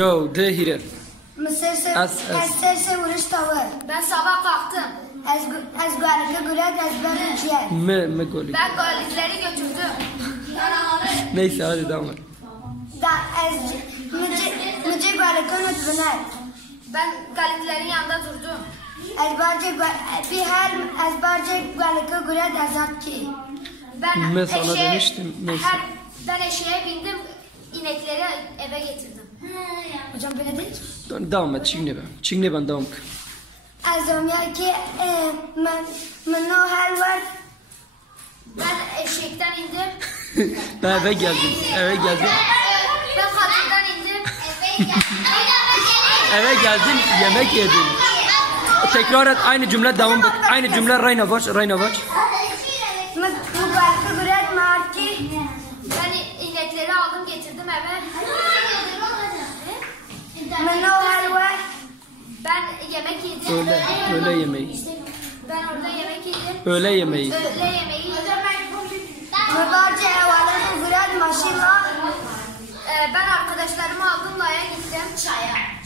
Yo de hire. Mısır se vuruş tavır. Ben sabah kalktım. Ez güvenlikle gület ez ben ciğer. Me goli. Ben galizleri götürdüm. Neyse hadi devam et. Da ez müce güvenlikle nütbüner. Ben galizlerin yanında durdum. Ez barce güvenlikle gület ezat ki. Ben sana demiştim. Neyse. Ben eşeğe bindim. İnekleri eve getirdim. Hocam böyle değil. Devam et. Çingene ben devam et. Ez omya ki men o hal var. Ben eşekten indim. Ben eve geldim. Ben kadından indim. Eve geldim yemek yedim. Tekrar et aynı cümle devam et. Aynı cümle Rayna baş. Bu güvenlikle gület maat ki. Ben inekleri aldım getirdim eve. Men o hal var. Ben yemek yedim. Öğle yemeği. Ben orada yemek yedim. Öğle yemeği. Öğle yemeği yedim. Men barce evalarını gület maşina. Ben arkadaşlarımı aldım Laya gittim.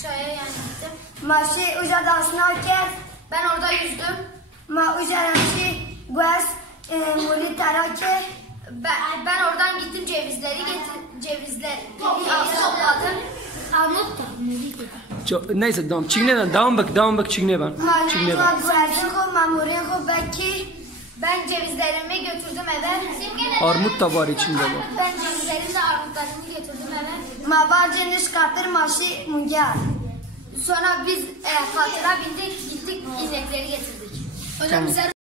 Çaya yani gittim. Maşı uca dansına kes. Ben orada yüzdüm. Ma uca ramşi güez muri tarake. Ben oradan gittim cevizleri topladım. Neyse devam. Çingene devam bak Çingene ben. Çingene ben. Ma güezin ko mamurin ko beki. Ben cevizlerimi götürdüm eve. Armut da var içinde bak. Ben cevizlerimle armutlarımı götürdüm eve. Ma barce niş katır maşı muncar. Sonra biz katıra bindik gittik inekleri getirdik. Hocam bize